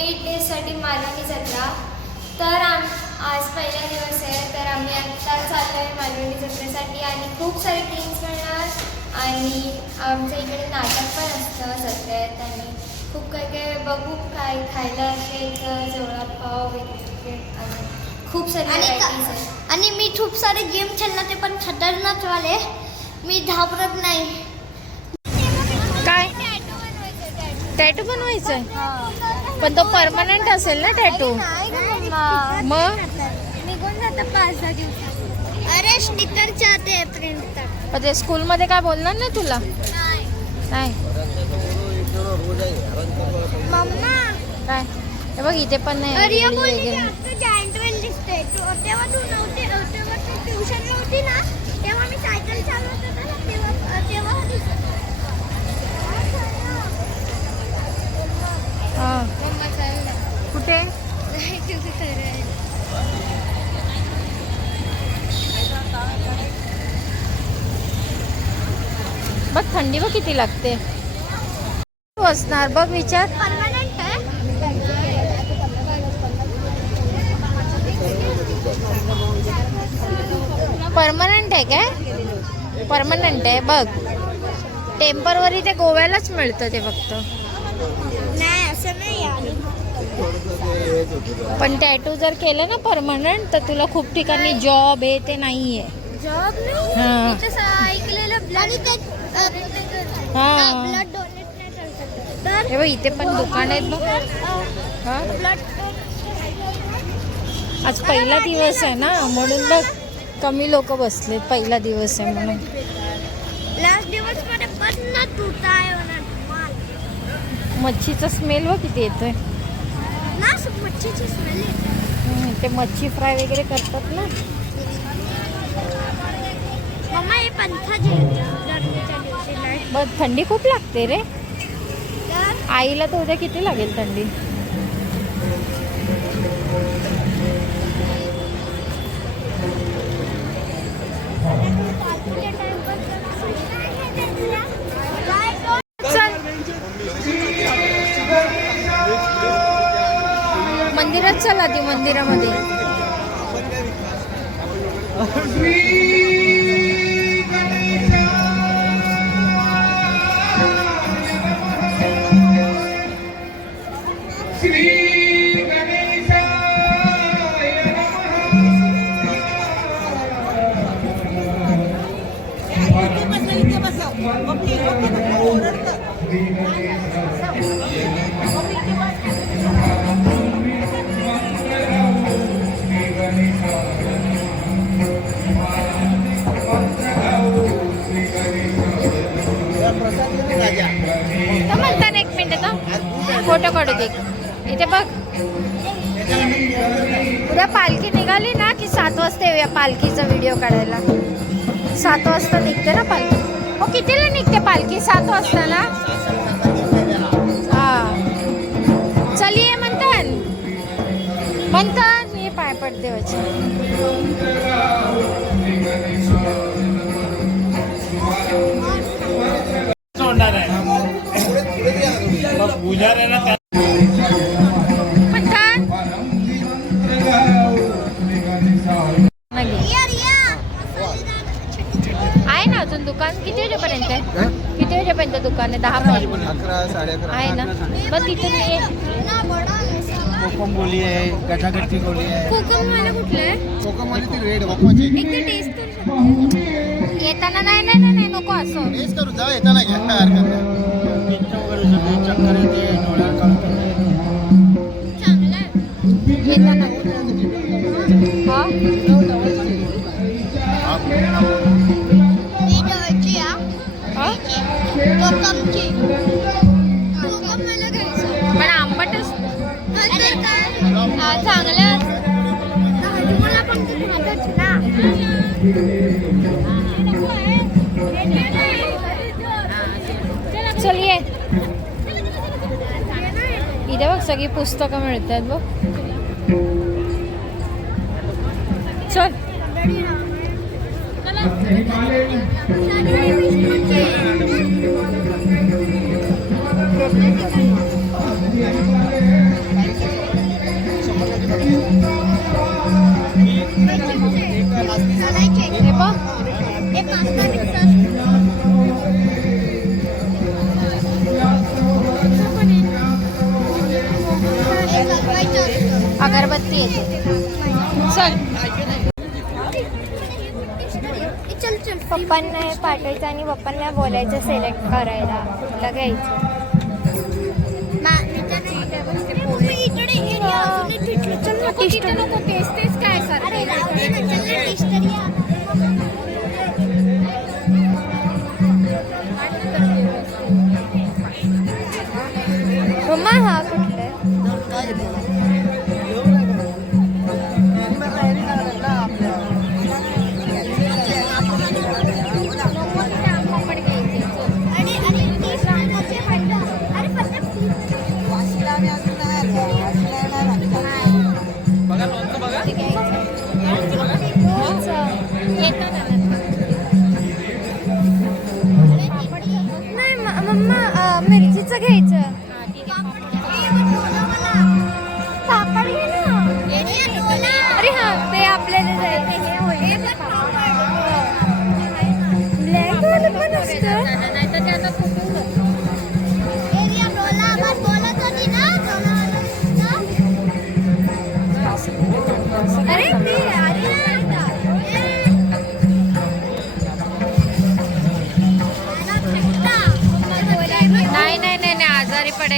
Eight डेजसाठी Malvani जत्रा. तर आम आज पहिला दिवस आहे तर आम्ही आत्ता चाललो आहे मालवणी जत्रेसाठी आणि खूप सारे ड्रिंक्स मिळणार. आणि आमच्या इकडे नाटक पण असतं जत्रेत आणि खूप काही काही बघू काय खायला असेल तर जेवढा पाव वगैरे आणि खूप सारी आहेत. आणि मी खूप सारे गेम खेळला ते पण खतरनाक वाले. मी घाबरत नाही. काय? टॅटू बनवायचंय पण तो परमनंट असेल ना टॅटू मग? निघून जातं पाच अरे स्टिकर चाहते प्रिंट पण ते स्कूलमध्ये काय बोलणार नाही तुला? नाही. काय? हे बघ इथे पण नाही. जायंट वेल दिसते. तू तेव्हा तू नव्हती तू ट्युशन नव्हती ना? खरं आहे बघ थंडी बघ किती लागते? बसणार बघ विचार। परमनंट आहे काय? परमनंट आहे बघ. टेम्परवरी ते गोव्यालाच मिळतं ते पण टॅटू जर केलं ना परमनंट तर तुला खूप ठिकाणी जॉब आहे ते नाही आहे. जॉब हा. ऐकलेलं ब्लड हा. ब्लड डोनेट नाही करू शकत तर हे. बघ इथे पण दुकान आहेत बघ. हा. ब्लड आज पहिला दिवस आहे ना म्हणून बघ कमी लोक बसलेत पहिला दिवस आहे म्हणून. लास्ट दिवसमध्ये पण ना तुटा आहे होणार माल मच्छीचा स्मेल बघ किती येतोय. ना मच्छीची स्मेल हम्म, ते मच्छी फ्राय वगैरे करतात ना? मम्मा हे पंथाचे गरमीच्या दिवशी लाइट बघ थंडी खूप लागते रे. आईला तर उद्या किती लागेल थंडी? मंदिरात चला ती मंदिरामध्ये. फोटो इथे बघ. उद्या पालखी निघाली ना की सात वाजता येऊया पालखीचा व्हिडिओ काढायला. सात वाजता निघते ना पालखी? हो कितीला निघते पालखी? सात वाजता ना? हा. चल ये म्हणतात म्हणतात मी पाय पडते देवाची. आहे. दुकान किती वाजेपर्यंत आहे? किती वाजेपर्यंत दुकान आहे? दहा पर्यंत. अकरा साडे अकरा. आहे ना? मग तिथून ये कोकम बोली आहे गटागटची बोली आहे. कोकम मला कुठलं आहे? कोकममध्ये ती रेड बाप्पाची एकदा टेस्ट करू शकते. येताना नाही नाही नाही, नाही नको असं. टेस्ट करू जा येताना घ्या काय हरकत नाही चक्कर येते डोळ्यावर काढतो चांगलं आहे. येताना. ही. पण हा, चांगलं. इथे बघ सगळी पुस्तकं मिळतात बघ. चल. चला पप्पांना हे पाठवायचं आणि पप्पांना बोलायचं सिलेक्ट करायला लगायचं घ्यायचं इकडे चल नको तेच तेच काय कर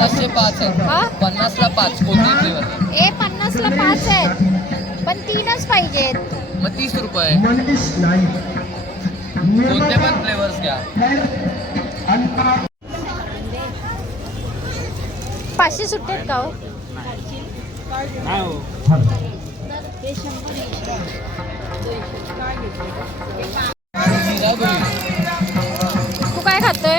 पन्नासचे पाच आहे हा? पन्नासला पाच कोणती फ्लेवर हे पन्नासला पाच आहेत. पण तीनच पाहिजेत. मग तीस रुपये कोणते पण फ्लेवर्स घ्या. पाचशे सुट्टे का हो? जिरा गुळी तू काय खातोय?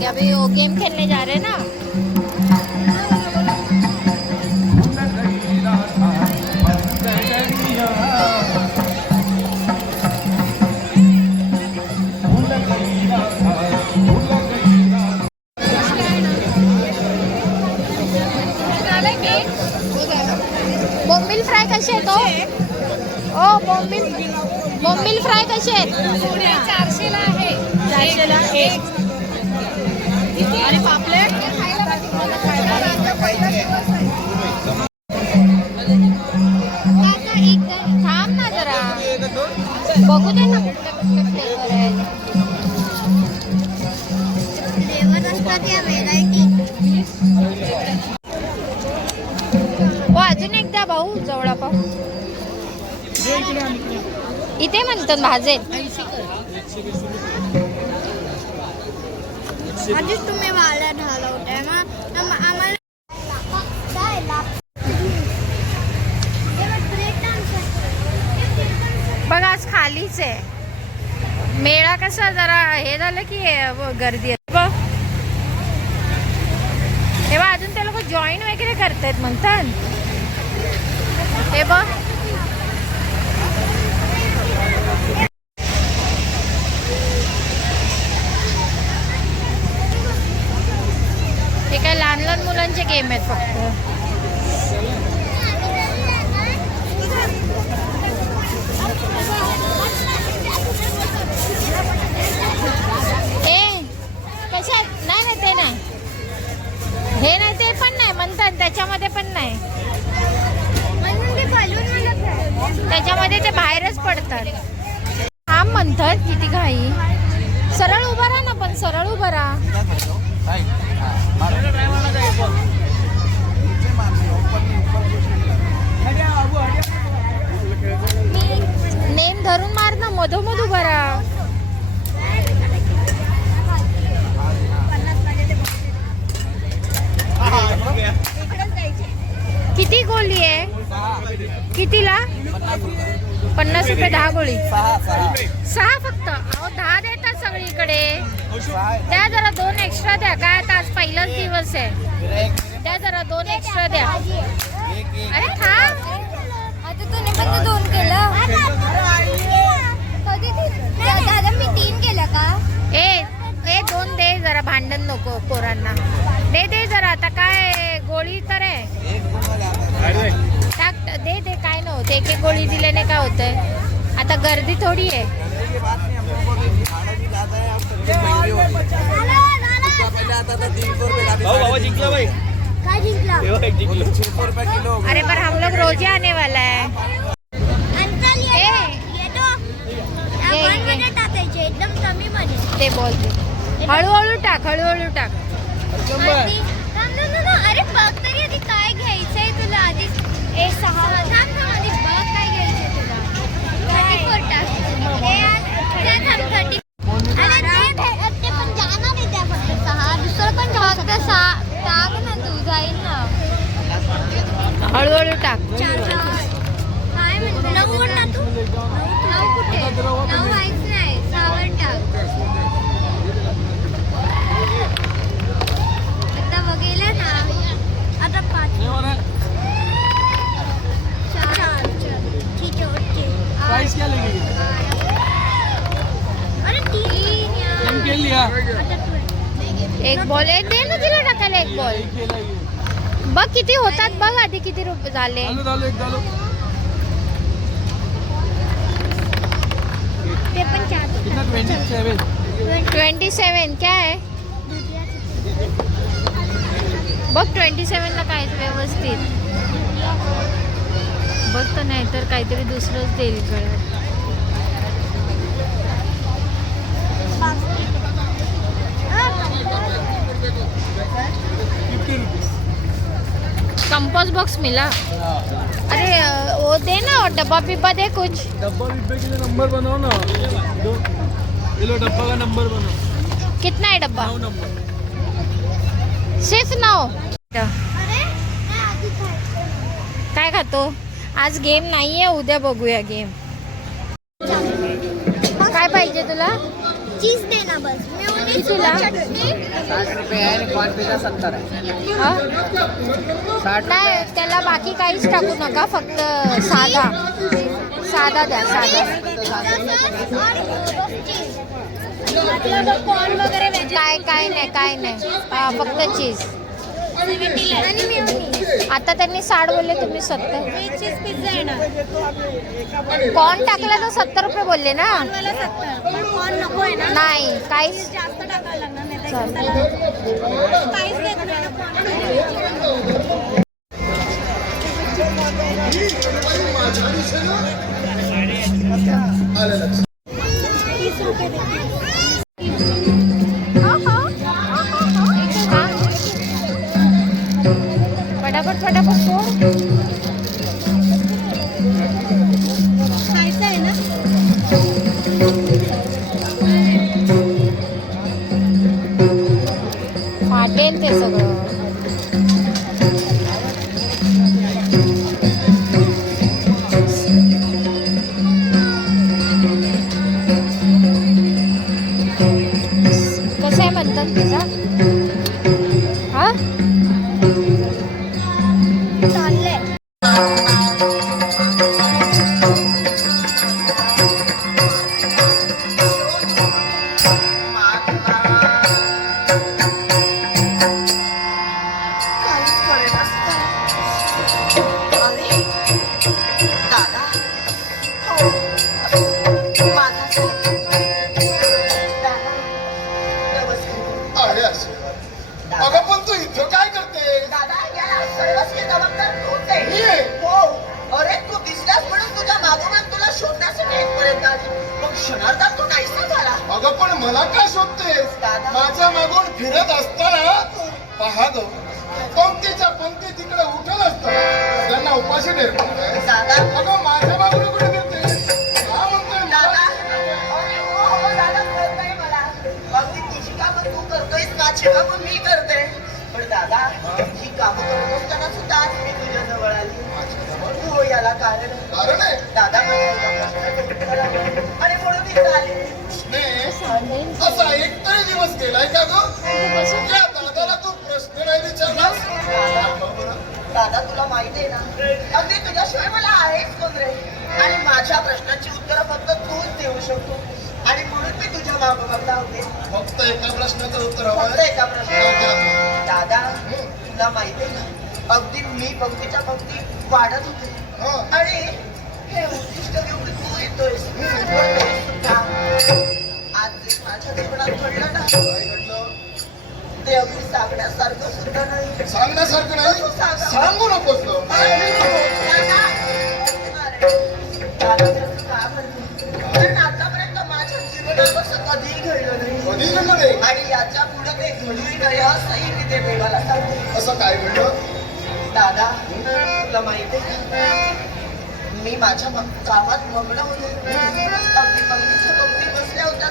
का अभी वो गेम खेलने जा रहे हैं ना। बोंबील फ्राय कसे आहेत ओ ओ बोंबील बोंबील फ्राय कसे आहेत? चारशेला आहे. चारशेला? एक बघू दे ना कुठलं कुठलं फ्लेवर आहे हो अजून एकदा भाऊ जवळा पाहू. इथे म्हणतात भाजेल आधीच तुम्ही मग आम्हाला बघ, आज खालीच आहे. मेळा कसा जरा हे झालं की व- गर्दी आहे. बघ. हे बघ अजून ते लोक जॉईन वगैरे करतायत म्हणतात. हे बघ हे काय लहान लहान मुलांचे गेम आहेत फक्त ए कशात नाही नाही ते नाही हे नाही ते पण नाही म्हणतात त्याच्यामध्ये पण नाही म्हणून ते balloon मला खेळायचं. त्याच्यामध्ये ते बाहेरच पडतात थांब म्हणतात किती घाई सरळ उभा राहा ना पण सरळ उभा राहा मी नेम धरून मार ना मधोमध उभा राहा किती गोळी आहे कितीला पन्नास रुपये दहा गोळी सहा फक्त अहो दहा देतात सगळीकडे द्या जरा दोन एक्स्ट्रा दिवस आहे. द्या जरा दोन एक्स्ट्रा द्या. अरे खा आता तूने पण दोन केलं. कधी तीन? दा- दादा मी तीन केलं का? ए ए दोन दे जरा भांडण नको पोरांना. दे दे जरा आता काय गोळी तर आहे. टाक दे दे काय नव्हतं एक एक गोळी दिल्याने काय होतंय? आता गर्दी थोडी आहे. काय जिंकला? अरे पर हम लोग रोज ही आने वाला है. ते बोलते हळूहळू टाक हळूहळू टाक. अरे बघ तरी आधी काय घ्यायचंय तुला आधी. ए सहा थांब थांब आधी बघ काय घ्यायचंय तुला थर्टी फोर टाक ए, ते थांब, 30. अरे ते भे- ते पण जाणार आहे त्या फक्त सहा दुसरं पण फक्त सा टाक ना तू जाईल ना हळूहळू टाक चार चार काय म्हणते नऊ वर टाक तू नऊ कुठे नऊ व्हायच नाही सहावर टाक आता बघेल ना आता पाच चार ठीक आहे ओके प्राइस क्या लगेगी अरे तीन यार. हम खेल लिया आता twenty. एक बॉल एक दे ना तिला टाकायला एक बॉल एक खेला ये बघ किती होतात बघ आधी किती रुपये झाले? डालो डालो एक डालो ते पण चार. ट्वेंटी सेवन क्या आहे बघ ट्वेंटी सेवनला काय व्यवस्थित. बघ तर नाही तर काहीतरी दुसरंच देईल कळत रुपीज कंपोस्ट बॉक्स मिला। अरे वो दे ना और डब्बा पिब्बा दे कुछ। डब्बा डिब्बे के लिए नंबर बनाओ ना। ये लो डब्बा का नंबर बनाओ। कितना है डब्बा? नौ नंबर। सिर्फ नौ। अरे नाही, आधी खायचं. काय खातो? आज गेम नाहीये उद्या बघूया गेम काय पाहिजे तुला? चीज़ दे ना बस मेयोनीज कितीला? चटणी साठ रुपये आहे आणि पाच सत्तर आहे हा? साठ नाही त्याला बाकी काहीच टाकू नका फक्त साधा। साधा द्या साधा. कॉर्न वगैरे काय काय नाही काय नाही. हा, फक्त चीज़. आणि आता त्यांनी साठ बोलले तुम्ही सत्तर. चीज पिझ्झा येणार कॉर्न टाकला तर सत्तर रुपये बोलले ना? कॉर्न नको आहे ना नाही काहीच. जास्त टाकायला लागणार नाही काहीच देत नाही ตอนแรก पंक्तीच्या पंक्ती तिकडे उठत असतात. त्यांना उपाशी ठेवतात दादा. अगं माझ्या कुठे म्हणतोय हो हो दादा कळतंय मला. अगदी तुझी कामं तू करतोयस माझी कामं मी करते. पण दादा ही कामं करत असताना सुद्धा आज मी तुझ्या जवळ आली. तू हो याला कारण कारण आहे? दादा. आणि म्हणून आले प्रश्ने असा एक तरी दिवस गेलाय का ग? दादा दादा तुला माहिती आहे ना अगदी तुझ्याशिवाय मला आहेच कोण रे? आणि माझ्या प्रश्नाची उत्तरं फक्त तूच देऊ शकतो. आणि म्हणून मी तुझ्या मागं बघता होते. फक्त एका प्रश्नाचं उत्तर फक्त एका प्रश्न दादा तुला माहिती आहे ना अगदी मी पंक्तीच्या पंक्ती वाढत होते. हा. आणि हे उद्दिष्ट घेऊन तू येतोयस. आज माझ्या जीवनात घडलं ना अगदी सांगण्यासारखं सुद्धा नाही. सांगण्यासारखं नाही? सांगू. नकोस. कारण आतापर्यंत माझ्या जीवनात असं घडलं नाही. कधी घडलं नाही आणि याच्यापुढे ते घडूही असंही मी ते देवाला सांगते. असं काय घडलं दादा तुला माहिती आहे मी माझ्या कामात मग्न होते अगदी पंक्तीच्या पंक्ती बसल्या होत्या.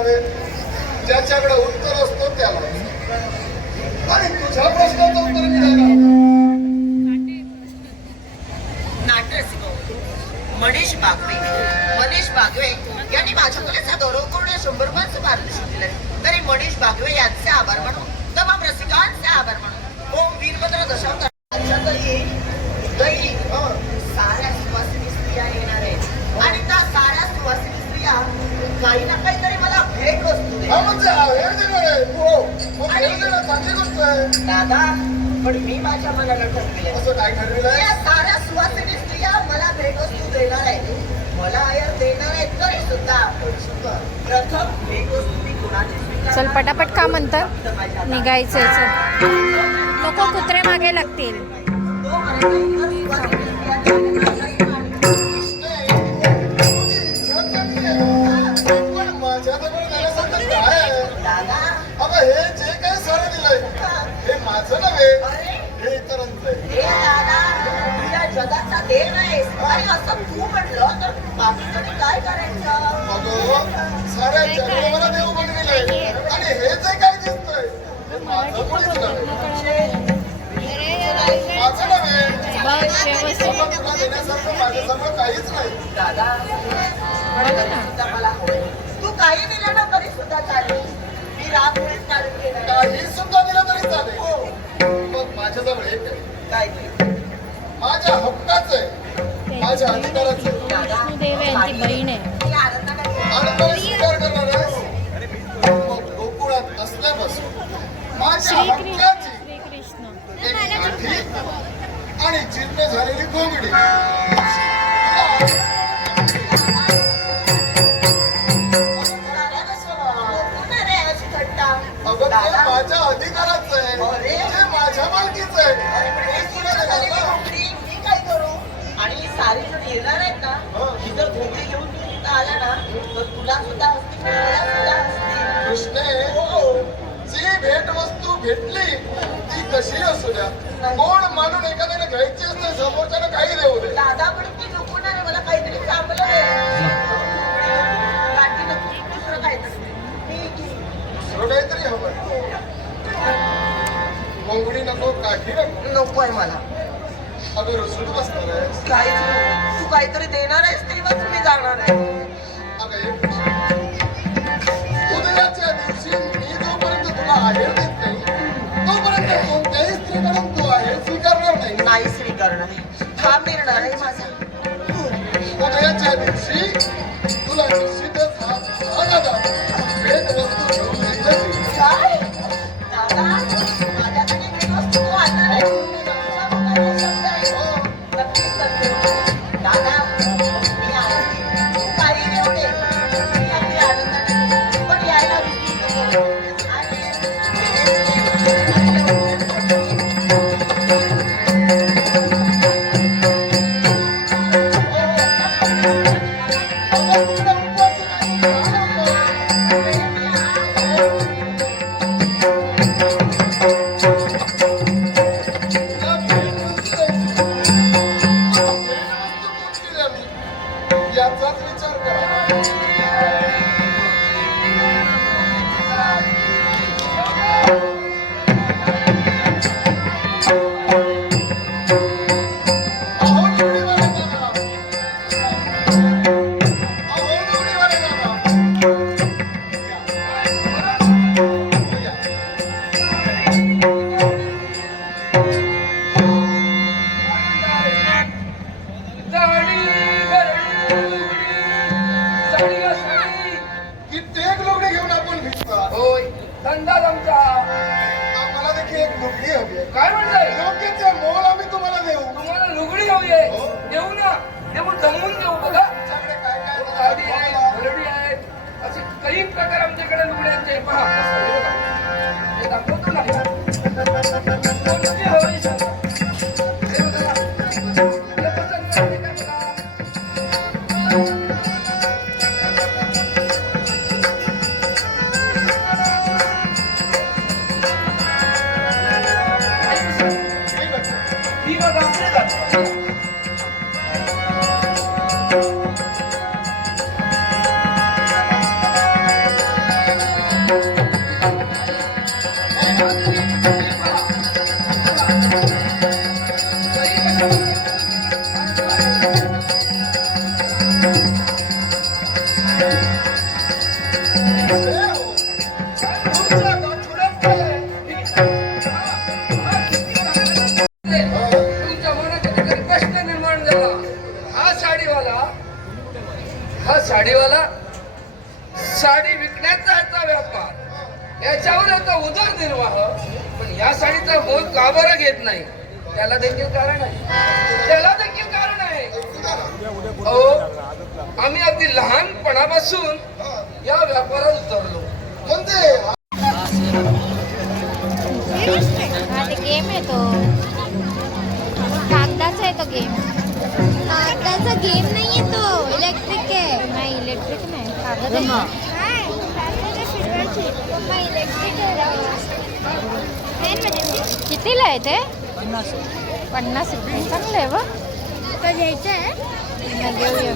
करावे? ज्याच्याकडे उत्तर असतो त्याला. आणि तुझ्या प्रश्नाचं उत्तर मिळालं मनीष बागवे. मनीष बागवे यांनी माझ्याकडे गौरव करून शंभर रुपयांचं पारितोषिक शिकले तरी मनीष बागवे यांचे आभार म्हणून तमाम रसिकांचे आभार म्हणून ओम वीरभद्र दशावतार तरी उदयी साऱ्या सुवासिनी स्त्रिया येणार आहेत आणि त्या साऱ्या सुवासिनी स्त्रिया काही ना काहीतरी मला भेट वस्तू हा देणार. म्हणजे आहेर देणार आहे हो मग आणि भेट देणं चांगली गोष्ट आहे. दादा पण मी माझ्या मनाला ठरविलंय. असं काय ठरविलंय? या साऱ्या सुवासिनी स्त्रिया मला भेटवस्तू देणार आहेत. मला आयर देणार आहेत तरी सुद्धा. प्रथम भेटवस्तू मी कुणाची? चल पटापट का म्हणतं. फक्त माझ्या निघायचंय चल. नको कुत्रे मागे लागतील. माझं नव्हे अरे. हे इतरांचं आहे. हे जगाचा देव आणि असं तू तर काय करायचं? अगं साऱ्या जगाला देव बनविलंय आणि हे जे काही दिसतंय माझं कोणीच नव्हे माझं नव्हे. तुला देण्यासारखं काहीच नाही. दादा मला. तू काही दिलं ना तरी सुद्धा चालेल. काही सुद्धा दिलं तरी चालेल मग माझ्याजवळ एक आहे काय ते? माझ्या हक्काचं आहे माझ्या अधिकाराचं आहे यांची बहीण आहे स्वीकार करणार आहेस मग गोकुळात असल्यापासून माझ्या हक्काची श्रीकृष्ण आणि चिरणे झालेली कोंबडी दादा, माझ्या अधिकाराचं आहे. अरे. ते माझ्या मालकीचं आहे. हे मी काय करू? आणि सारी जण येणार आहेत ना हं. ही जर घोंगडी घेऊन तू इथं आला ना तर तुला सुद्धा हसतील मला सुद्धा हसतील कृष्णे हो जी भेटवस्तू भेटली ती कशी असू द्या? कोण मानून एखाद्याने घ्यायची असते समोरच्यानं काही देऊ दे दादा पण ती नको ना रे, मला काहीतरी चांगलं दे. कोंबडी नको काठी नको. नकोय मला. अगं रसून बसणार आहे. नको. तू काहीतरी देणार आहेस तेव्हाच मी जाणार आहे. अगं एक गोष्ट. उदयाच्या दिवशी मी जोपर्यंत तुला आहेर देत नाही तोपर्यंत कोणत्याही स्त्रीकडून तू आहेर स्वीकारणार नाही. नाही स्वीकारणार. हा निर्णय आहे माझा. याचा उदरनिर्वाह पण या साडीचा मोल का बरं घेत नाही? त्याला देखील कारण आहे. त्याला देखील कारण आहे. अहो आम्ही अगदी लहानपणापासून या व्यापारात उतरलो. कोणते? हा ते गेम आहे तो. कागदाचा आहे तो गेम कागदाचा गेम नाहीये तो. इलेक्ट्रिक आहे. नाही इलेक्ट्रिक नाही. कागद आहे. आहे कितीला आहे ते? पन्नास. रुपये. चांगलं आहे बघ घेऊया